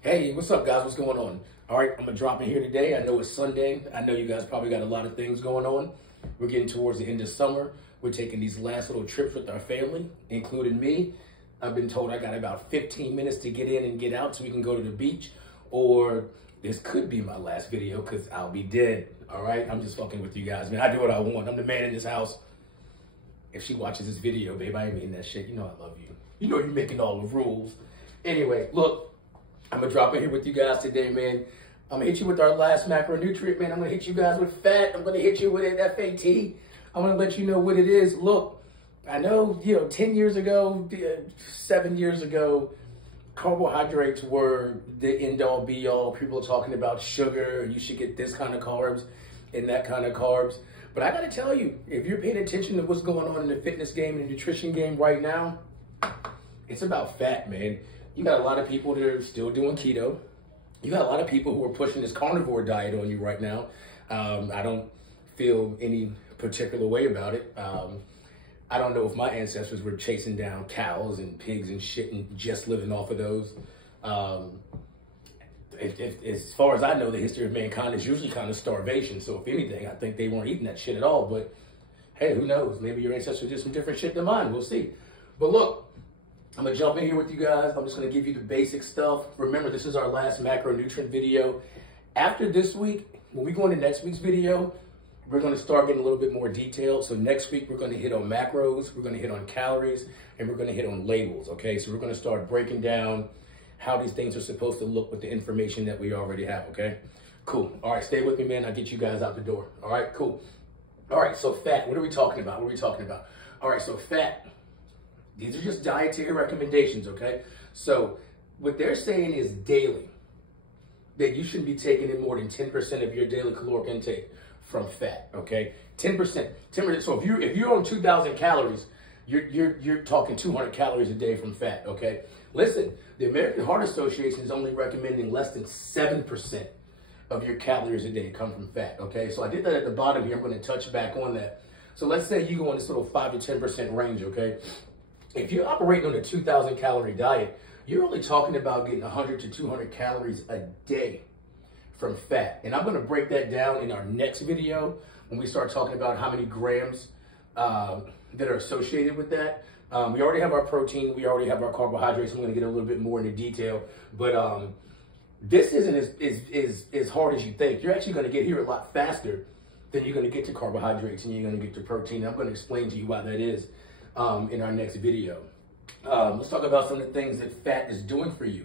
Hey, what's up, guys? What's going on? All right, I'm gonna drop in here today. I know it's Sunday. I know you guys probably got a lot of things going on. We're getting towards the end of summer. We're taking these last little trips with our family, including me. I've been told I got about 15 minutes to get in and get out so we can go to the beach, or this could be my last video because I'll be dead. All right, I'm just fucking with you guys, man. I do what I want. I'm the man in this house. If she watches this video, babe, I ain't mean that shit. You know I love you. You know you're making all the rules. Anyway, look. I'm gonna drop in here with you guys today, man. I'm gonna hit you with our last macronutrient, man. I'm gonna hit you guys with fat. I'm gonna hit you with FAT. I'm gonna let you know what it is. Look, I know, 10 years ago, 7 years ago, carbohydrates were the end all be all. People are talking about sugar, and you should get this kind of carbs and that kind of carbs. But I gotta tell you, if you're paying attention to what's going on in the fitness game and the nutrition game right now, it's about fat, man. You got a lot of people that are still doing keto. You got a lot of people who are pushing this carnivore diet on you right now. I don't feel any particular way about it. I don't know if my ancestors were chasing down cows and pigs and shit and just living off of those. As far as I know, the history of mankind is usually kind of starvation. So if anything, I think they weren't eating that shit at all. But hey, who knows? Maybe your ancestors did some different shit than mine. We'll see. But look, I'm gonna jump in here with you guys. I'm just gonna give you the basic stuff. Remember, this is our last macronutrient video. After this week, when we go into next week's video, we're gonna start getting a little bit more detailed. So next week, we're gonna hit on macros, we're gonna hit on calories, and we're gonna hit on labels, okay? So we're gonna start breaking down how these things are supposed to look with the information that we already have, okay? Cool. All right, stay with me, man. I'll get you guys out the door. All right, cool. All right, so fat, what are we talking about? What are we talking about? All right, so fat. These are just dietary recommendations, okay? So what they're saying is daily, that you shouldn't be taking in more than 10% of your daily caloric intake from fat, okay? 10%. So if you're on 2,000 calories, you're talking 200 calories a day from fat, okay? Listen, the American Heart Association is only recommending less than 7% of your calories a day come from fat, okay? So I did that at the bottom here. I'm going to touch back on that. So let's say you go in this little 5 to 10% range, okay? If you're operating on a 2,000 calorie diet, you're only talking about getting 100 to 200 calories a day from fat. And I'm going to break that down in our next video when we start talking about how many grams that are associated with that. We already have our protein. We already have our carbohydrates. I'm going to get a little bit more into detail. But this isn't as hard as you think. You're actually going to get here a lot faster than you're going to get to carbohydrates and you're going to get to protein. I'm going to explain to you why that is in our next video. Let's talk about some of the things that fat is doing for you.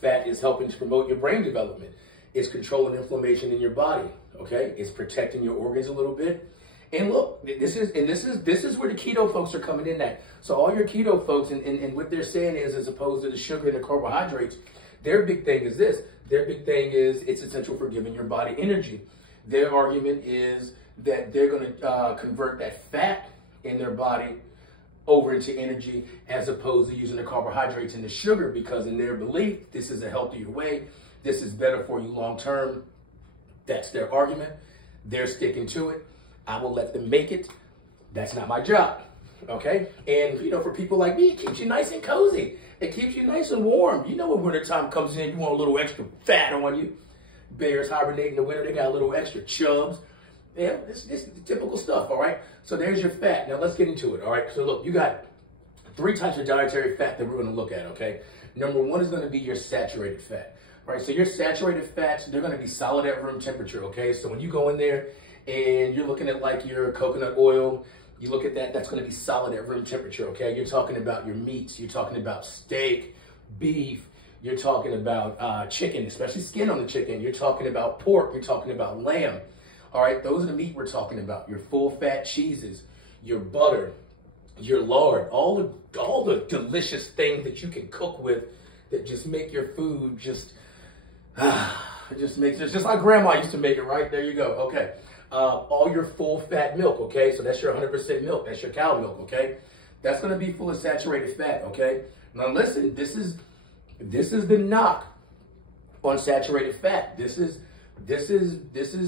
Fat is helping to promote your brain development. It's controlling inflammation in your body. Okay, it's protecting your organs a little bit. And look, this is where the keto folks are coming in at. So all your keto folks and what they're saying is, as opposed to the sugar and the carbohydrates, their big thing is this. Their big thing is it's essential for giving your body energy. Their argument is that they're going to convert that fat in their body over into energy as opposed to using the carbohydrates and the sugar, because in their belief, this is a healthier way. This is better for you long term. That's their argument. They're sticking to it. I will let them make it. That's not my job. Okay? And, for people like me, it keeps you nice and cozy. It keeps you nice and warm. You know when wintertime comes in, you want a little extra fat on you. Bears hibernate in the winter, they got a little extra chubs. Yeah, this is the typical stuff, all right? So there's your fat. Now let's get into it, all right? So look, you got 3 types of dietary fat that we're going to look at, okay? Number 1 is going to be your saturated fat, all right? So your saturated fats, they're going to be solid at room temperature, okay? So when you go in there and you're looking at like your coconut oil, you look at that, that's going to be solid at room temperature, okay? You're talking about your meats. You're talking about steak, beef. You're talking about chicken, especially skin on the chicken. You're talking about pork. You're talking about lamb. All right, those are the meat we're talking about. Your full fat cheeses, your butter, your lard, all the delicious things that you can cook with that just make your food just like grandma used to make it, right? There you go. Okay. All your full fat milk, okay? So that's your 100% milk. That's your cow milk, okay? That's going to be full of saturated fat, okay? Now listen, this is the knock on saturated fat. This is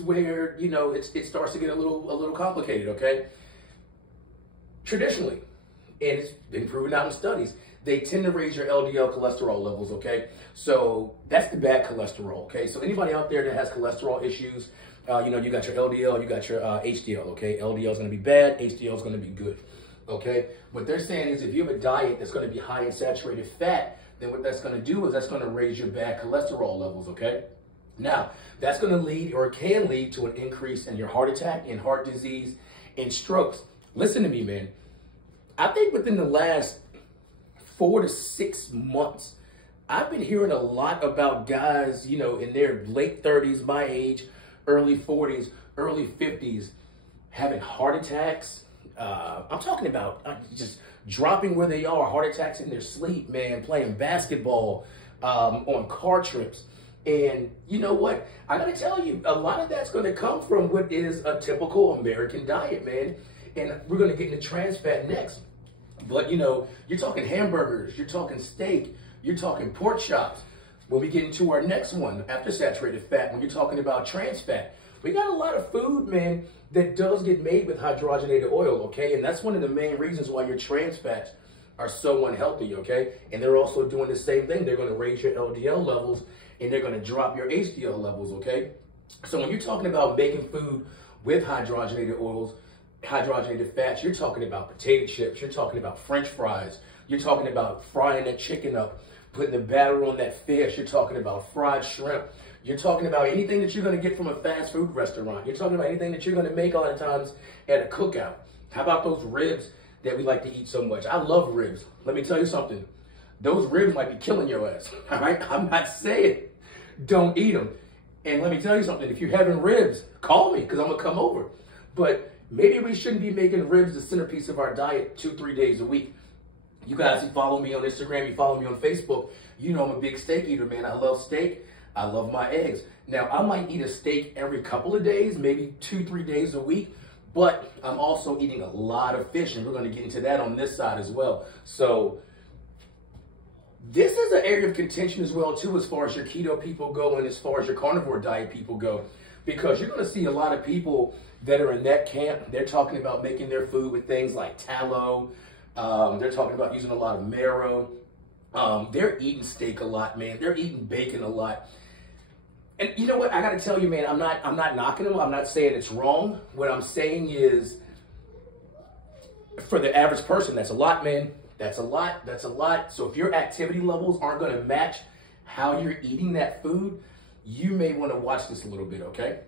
where, it starts to get a little complicated, okay? Traditionally, and it's been proven out in studies, they tend to raise your LDL cholesterol levels, okay? So that's the bad cholesterol, okay? So anybody out there that has cholesterol issues, you know, you got your LDL, you got your HDL, okay? LDL is gonna be bad, HDL is gonna be good, okay? What they're saying is if you have a diet that's gonna be high in saturated fat, then what that's gonna do is that's gonna raise your bad cholesterol levels, okay? Now, that's gonna lead or can lead to an increase in your heart attack and heart disease and strokes. Listen to me, man. I think within the last 4 to 6 months, I've been hearing a lot about guys, you know, in their late 30s, my age, early 40s, early 50s, having heart attacks. I'm talking about just dropping where they are, heart attacks in their sleep, man, playing basketball, on car trips. And you know what? I gotta tell you, a lot of that's gonna come from what is a typical American diet, man. And we're gonna get into trans fat next. But you know, you're talking hamburgers, you're talking steak, you're talking pork chops. When we get into our next one, after saturated fat, when you're talking about trans fat, we got a lot of food, man, that does get made with hydrogenated oil, okay? And that's one of the main reasons why your trans fats are so unhealthy, okay? And they're also doing the same thing. They're gonna raise your LDL levels and they're gonna drop your HDL levels, okay? So when you're talking about making food with hydrogenated oils, hydrogenated fats, you're talking about potato chips, you're talking about French fries, you're talking about frying that chicken up, putting the batter on that fish, you're talking about fried shrimp, you're talking about anything that you're gonna get from a fast food restaurant, you're talking about anything that you're gonna make a lot of times at a cookout. How about those ribs that we like to eat so much? I love ribs. Let me tell you something. Those ribs might be killing your ass, all right? I'm not saying don't eat them. And let me tell you something, if you're having ribs, call me because I'm gonna come over. But maybe we shouldn't be making ribs the centerpiece of our diet 2-3 days a week. You guys who follow me on Instagram, you follow me on Facebook, you know I'm a big steak eater, man. I love steak, I love my eggs. Now, I might eat a steak every couple of days, maybe 2-3 days a week, but I'm also eating a lot of fish, and we're gonna get into that on this side as well. So, this is an area of contention as well, too, as far as your keto people go and as far as your carnivore diet people go, because you're going to see a lot of people that are in that camp. They're talking about making their food with things like tallow. They're talking about using a lot of marrow. They're eating steak a lot, man. They're eating bacon a lot. And you know what? I got to tell you, man, I'm not knocking them. I'm not saying it's wrong. What I'm saying is, for the average person, that's a lot, man. That's a lot. That's a lot. So if your activity levels aren't going to match how you're eating that food, you may want to watch this a little bit, okay?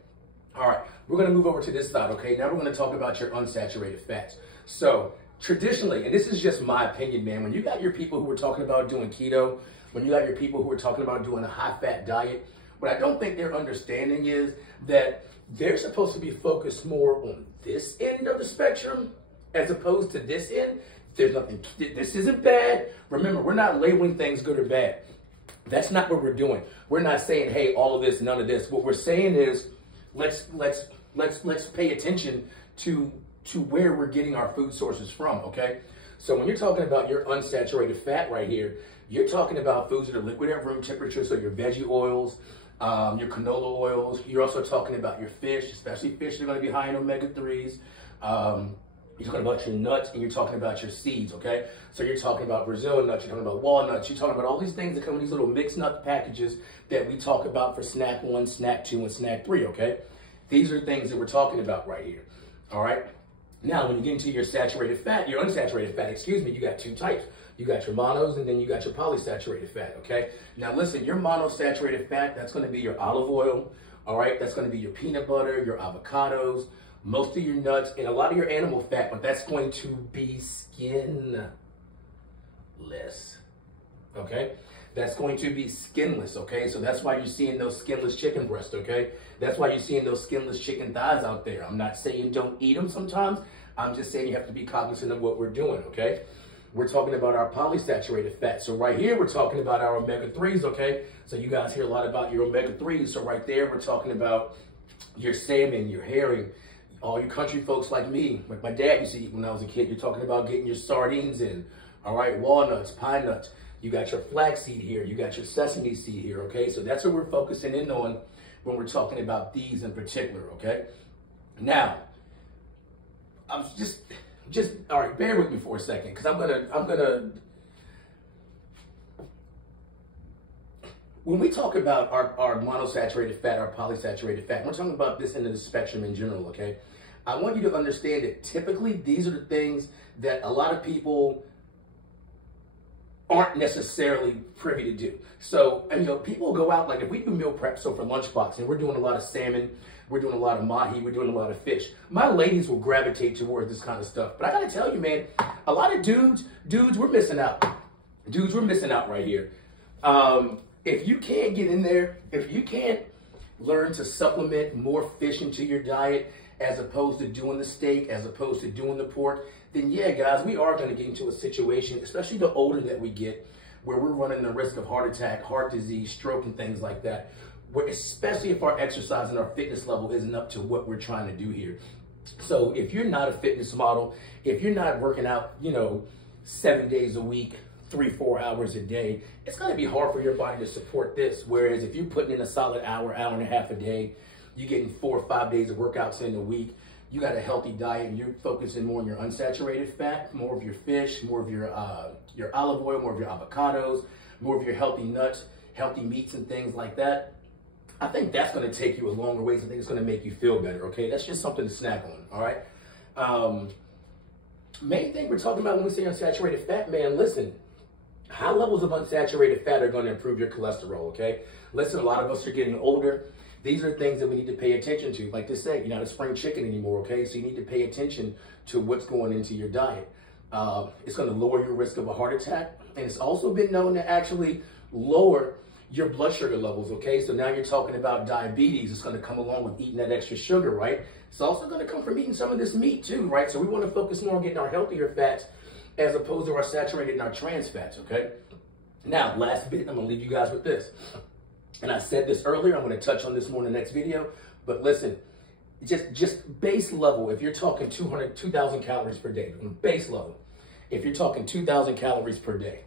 All right, we're going to move over to this side, okay? Now we're going to talk about your unsaturated fats. So traditionally, and this is just my opinion, man, when you got your people who are talking about doing keto, when you got your people who are talking about doing a high-fat diet, what I don't think they're understanding is that they're supposed to be focused more on this end of the spectrum as opposed to this end. There's nothing, this isn't bad. Remember, we're not labeling things good or bad. That's not what we're doing. We're not saying, hey, all of this, none of this. What we're saying is, let's pay attention to where we're getting our food sources from, okay? So when you're talking about your unsaturated fat right here, you're talking about foods that are liquid at room temperature, so your veggie oils, your canola oils. You're also talking about your fish, especially fish that are gonna be high in omega-3s. You're talking about your nuts and you're talking about your seeds, okay? So you're talking about Brazil nuts, you're talking about walnuts, you're talking about all these things that come in these little mixed nut packages that we talk about for snack 1, snack 2, and snack 3, okay? These are things that we're talking about right here, all right? Now, when you get into your saturated fat, your unsaturated fat, excuse me, you got 2 types. You got your monos and then you got your polysaturated fat, okay? Now listen, your monosaturated fat, that's gonna be your olive oil, all right? That's gonna be your peanut butter, your avocados, most of your nuts, and a lot of your animal fat, but that's going to be skinless, okay? That's going to be skinless, okay? So that's why you're seeing those skinless chicken breasts, okay? That's why you're seeing those skinless chicken thighs out there. I'm not saying don't eat them sometimes. I'm just saying you have to be cognizant of what we're doing, okay? We're talking about our polysaturated fat. So right here, we're talking about our omega-3s, okay? So you guys hear a lot about your omega-3s. So right there, we're talking about your salmon, your herring, all you country folks like me, like my dad used to eat when I was a kid. You're talking about getting your sardines in, all right? Walnuts, pine nuts. You got your flaxseed here. You got your sesame seed here, okay? So that's what we're focusing in on when we're talking about these in particular, okay? Now, I'm just all right, bear with me for a second, because I'm gonna when we talk about our monosaturated fat, our polysaturated fat, we're talking about this into the spectrum in general, okay? I want you to understand that typically these are the things that a lot of people aren't necessarily privy to do. So, and, you know, people go out, like if we do meal prep, so for lunchbox, and we're doing a lot of salmon, we're doing a lot of mahi, we're doing a lot of fish. My ladies will gravitate towards this kind of stuff. But I gotta tell you, man, a lot of dudes, we're missing out. Dudes, we're missing out right here. If you can't get in there, if you can't learn to supplement more fish into your diet, as opposed to doing the steak, as opposed to doing the pork, then yeah, guys, we are gonna get into a situation, especially the older that we get, where we're running the risk of heart attack, heart disease, stroke, and things like that. Where, especially if our exercise and our fitness level isn't up to what we're trying to do here. So if you're not a fitness model, if you're not working out, you know, 7 days a week, 3-4 hours a day, it's gonna be hard for your body to support this. Whereas if you're putting in a solid hour, hour and a half a day, you're getting 4 or 5 days of workouts in a week, you got a healthy diet, and you're focusing more on your unsaturated fat, more of your fish, more of your olive oil, more of your avocados, more of your healthy nuts, healthy meats and things like that. I think that's going to take you a longer ways. I think it's going to make you feel better, okay? That's just something to snack on, all right? Main thing we're talking about when we say unsaturated fat, man, listen, high levels of unsaturated fat are going to improve your cholesterol, okay? Listen, a lot of us are getting older. These are things that we need to pay attention to. Like they say, you're not a spring chicken anymore, okay? So you need to pay attention to what's going into your diet. It's going to lower your risk of a heart attack. And it's also been known to actually lower your blood sugar levels, okay? So now you're talking about diabetes. It's going to come along with eating that extra sugar, right? It's also going to come from eating some of this meat too, right? So we want to focus more on getting our healthier fats as opposed to our saturated and our trans fats, okay? Now, last bit, I'm going to leave you guys with this. And I said this earlier, I'm going to touch on this more in the next video, but listen, just base level, if you're talking 2,000 calories per day, base level, if you're talking 2,000 calories per day,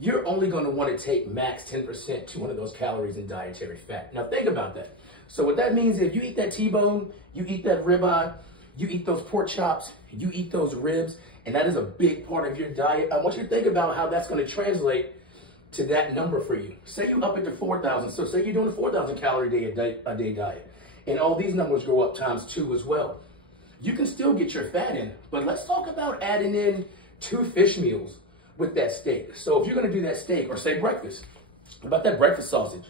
you're only going to want to take max 10%, 200 of those calories in dietary fat. Now think about that. So what that means is if you eat that T-bone, you eat that ribeye, you eat those pork chops, you eat those ribs, and that is a big part of your diet. I want you to think about how that's going to translate to that number for you. Say you up it to 4,000. So say you're doing a 4,000 calorie a day diet, and all these numbers go up times 2 as well. You can still get your fat in, but let's talk about adding in 2 fish meals with that steak. So if you're gonna do that steak, or say breakfast, what about that breakfast sausage?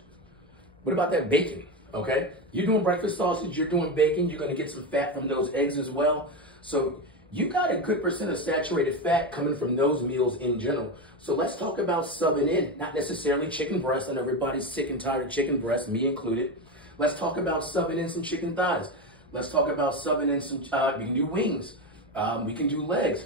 What about that bacon, okay? You're doing breakfast sausage, you're doing bacon, you're gonna get some fat from those eggs as well. So you got a good percent of saturated fat coming from those meals in general. So let's talk about subbing in, not necessarily chicken breast, and everybody's sick and tired of chicken breast, me included. Let's talk about subbing in some chicken thighs. Let's talk about subbing in some, we can do wings, we can do legs.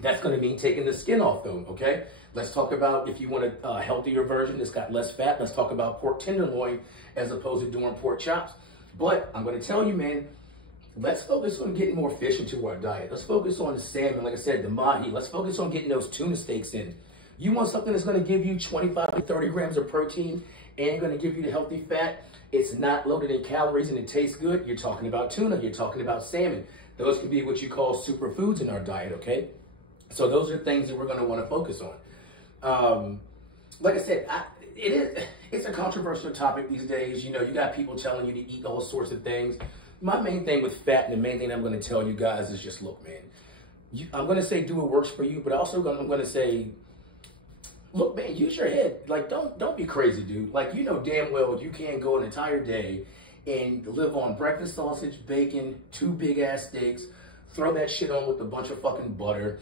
That's going to mean taking the skin off though, okay? Let's talk about if you want a healthier version that's got less fat. Let's talk about pork tenderloin as opposed to doing pork chops. But I'm going to tell you, man, let's focus on getting more fish into our diet. Let's focus on the salmon, like I said, the mahi. Let's focus on getting those tuna steaks in. You want something that's going to give you 25 to 30 grams of protein and going to give you the healthy fat. It's not loaded in calories and it tastes good. You're talking about tuna. You're talking about salmon. Those can be what you call superfoods in our diet, okay? So those are things that we're going to want to focus on. Like I said, it's a controversial topic these days. You know, you got people telling you to eat all sorts of things. My main thing with fat, and the main thing I'm going to tell you guys is just, look, man, I'm going to say do what works for you, but also I'm going to say, look, man, use your head. Like, don't be crazy, dude. Like, you know damn well you can't go an entire day and live on breakfast sausage, bacon, 2 big-ass steaks, throw that shit on with a bunch of fucking butter,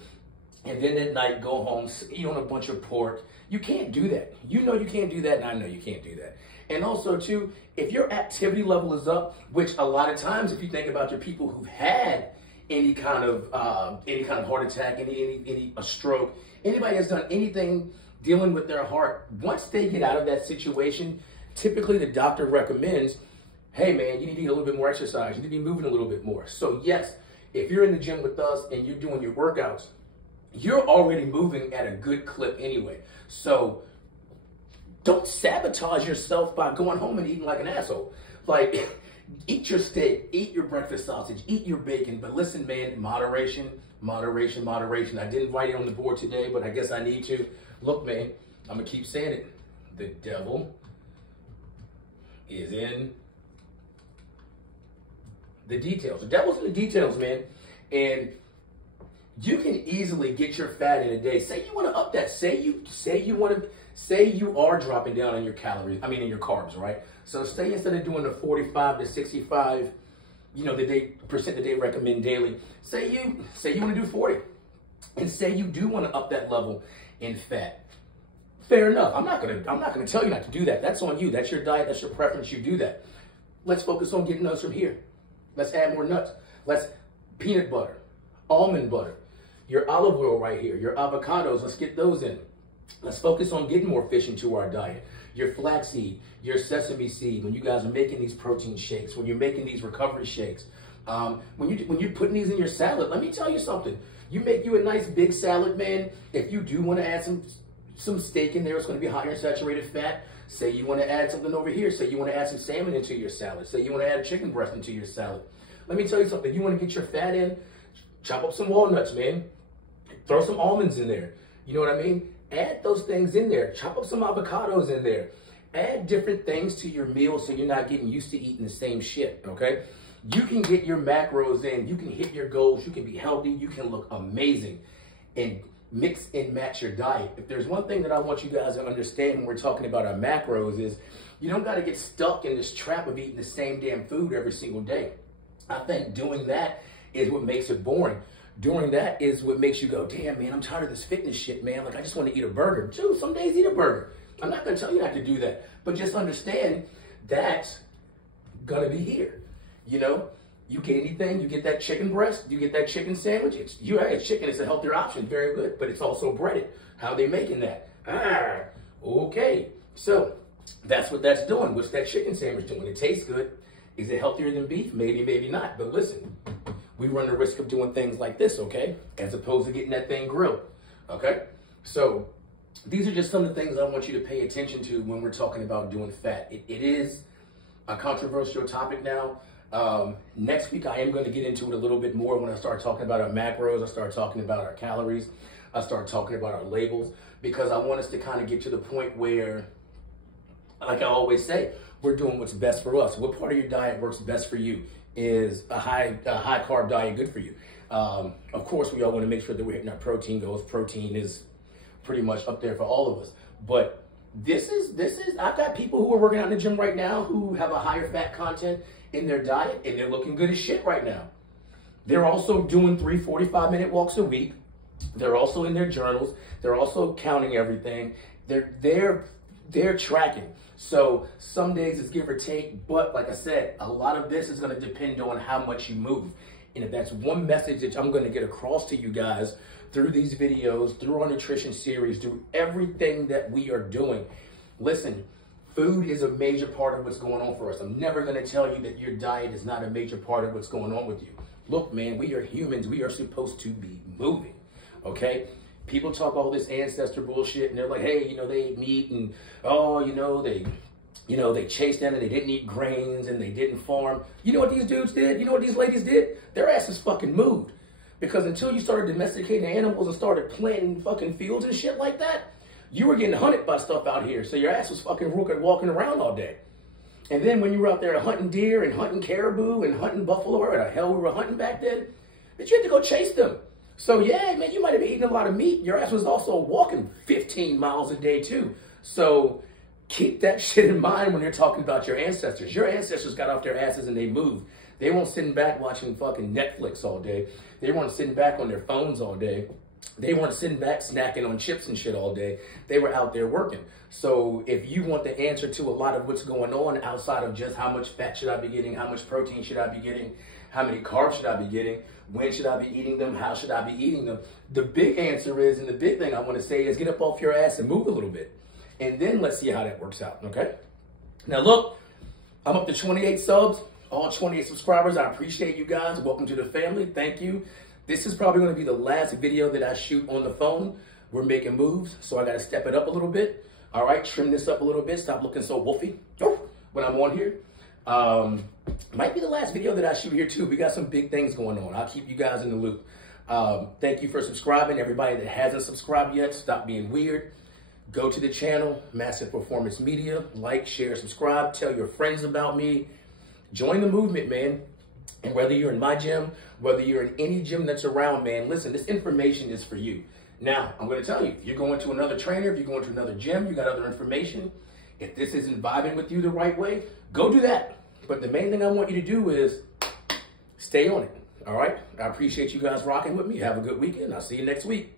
and then at night go home, eat on a bunch of pork. You can't do that. You know you can't do that, and I know you can't do that. And also, too, if your activity level is up, which a lot of times, if you think about your people who've had any kind of heart attack, a stroke, anybody that's done anything dealing with their heart, once they get out of that situation, typically the doctor recommends, hey, man, you need to get a little bit more exercise. You need to be moving a little bit more. So, yes, if you're in the gym with us and you're doing your workouts, you're already moving at a good clip anyway. So don't sabotage yourself by going home and eating like an asshole. Like, eat your steak, eat your breakfast sausage, eat your bacon. But listen, man, moderation, moderation, moderation. I didn't write it on the board today, but I guess I need to. Look, man, I'm going to keep saying it. The devil is in the details. The devil's in the details, man. And you can easily get your fat in a day. Say you want to up that. Say you are dropping down on your calories. I mean, in your carbs, right? So say instead of doing the 45 to 65, you know, percent that they recommend daily. Say you want to do 40, and say you do want to up that level in fat. Fair enough. I'm not gonna tell you not to do that. That's on you. That's your diet. That's your preference. You do that. Let's focus on getting nuts from here. Let's add more nuts. Let's peanut butter, almond butter, your olive oil right here, your avocados. Let's get those in. Let's focus on getting more fish into our diet. Your flaxseed, your sesame seed. When you guys are making these protein shakes, when you're making these recovery shakes, when you're putting these in your salad, let me tell you something. You make you a nice big salad, man. If you do want to add some steak in there, it's going to be higher in saturated fat. Say you want to add something over here. Say you want to add some salmon into your salad. Say you want to add a chicken breast into your salad. Let me tell you something. You want to get your fat in, chop up some walnuts, man. Throw some almonds in there. You know what I mean? Add those things in there. Chop up some avocados in there. Add different things to your meal so you're not getting used to eating the same shit, okay? You can get your macros in. You can hit your goals. You can be healthy. You can look amazing and mix and match your diet. If there's one thing that I want you guys to understand when we're talking about our macros is you don't got to get stuck in this trap of eating the same damn food every single day. I think doing that is what makes it boring. Doing that is what makes you go, damn, man, I'm tired of this fitness shit, man. Like, I just want to eat a burger. Dude, some days eat a burger. I'm not going to tell you not to do that. But just understand that's going to be here. You know, you get anything, you get that chicken breast, you get that chicken sandwich. It's chicken. It's a healthier option. Very good. But it's also breaded. How are they making that? Okay. So that's what that's doing. What's that chicken sandwich doing? It tastes good. Is it healthier than beef? Maybe, maybe not. But listen, we run the risk of doing things like this, okay? As opposed to getting that thing grilled, okay? So these are just some of the things I want you to pay attention to when we're talking about doing fat. It is a controversial topic now. Next week, I am going to get into it a little bit more when I start talking about our macros. I start talking about our calories. I start talking about our labels, because I want us to kind of get to the point where, like I always say, we're doing what's best for us. What part of your diet works best for you? Is a high carb diet good for you? Of course, we all want to make sure that we're hitting our protein goals. Protein is pretty much up there for all of us. But this is, I've got people who are working out in the gym right now who have a higher fat content in their diet, and they're looking good as shit right now. They're also doing 3 45-minute walks a week. They're also in their journals. They're also counting everything. They're tracking. So some days it's give or take, but like I said, a lot of this is going to depend on how much you move. And if that's one message that I'm going to get across to you guys through these videos, through our nutrition series, through everything that we are doing, listen, food is a major part of what's going on for us. I'm never going to tell you that your diet is not a major part of what's going on with you. Look, man, we are humans. We are supposed to be moving, okay? People talk all this ancestor bullshit, and they're like, hey, you know, they ate meat, and oh, they chased down and they didn't eat grains and they didn't farm. You know what these dudes did? You know what these ladies did? Their asses fucking moved. Because until you started domesticating animals and started planting fucking fields and shit like that, you were getting hunted by stuff out here. So your ass was fucking walking around all day. And then when you were out there hunting deer and hunting caribou and hunting buffalo, or the hell we were hunting back then, but you had to go chase them. So yeah, man, you might have been eating a lot of meat. Your ass was also walking 15 miles a day too. So keep that shit in mind when you're talking about your ancestors. Your ancestors got off their asses and they moved. They weren't sitting back watching fucking Netflix all day. They weren't sitting back on their phones all day. They weren't sitting back snacking on chips and shit all day. They were out there working. So if you want the answer to a lot of what's going on outside of just how much fat should I be getting, how much protein should I be getting, how many carbs should I be getting, when should I be eating them, how should I be eating them, the big answer is, and the big thing I want to say is, get up off your ass and move a little bit. And then let's see how that works out, okay? Now look, I'm up to 28 subs, all 28 subscribers. I appreciate you guys. Welcome to the family. Thank you. This is probably going to be the last video that I shoot on the phone. We're making moves, so I got to step it up a little bit. All right, trim this up a little bit. Stop looking so woofy when I'm on here. Might be the last video that I shoot here too. We got some big things going on. I'll keep you guys in the loop. Thank you for subscribing. Everybody that hasn't subscribed yet, stop being weird. go to the channel, Massive Performance Media, like, share, subscribe, tell your friends about me. Join the movement, man. And whether you're in my gym, whether you're in any gym that's around, man, listen, this information is for you. Now, I'm going to tell you, if you're going to another trainer, if you're going to another gym, you got other information, if this isn't vibing with you the right way, go do that. But the main thing I want you to do is stay on it. All right? I appreciate you guys rocking with me. Have a good weekend. I'll see you next week.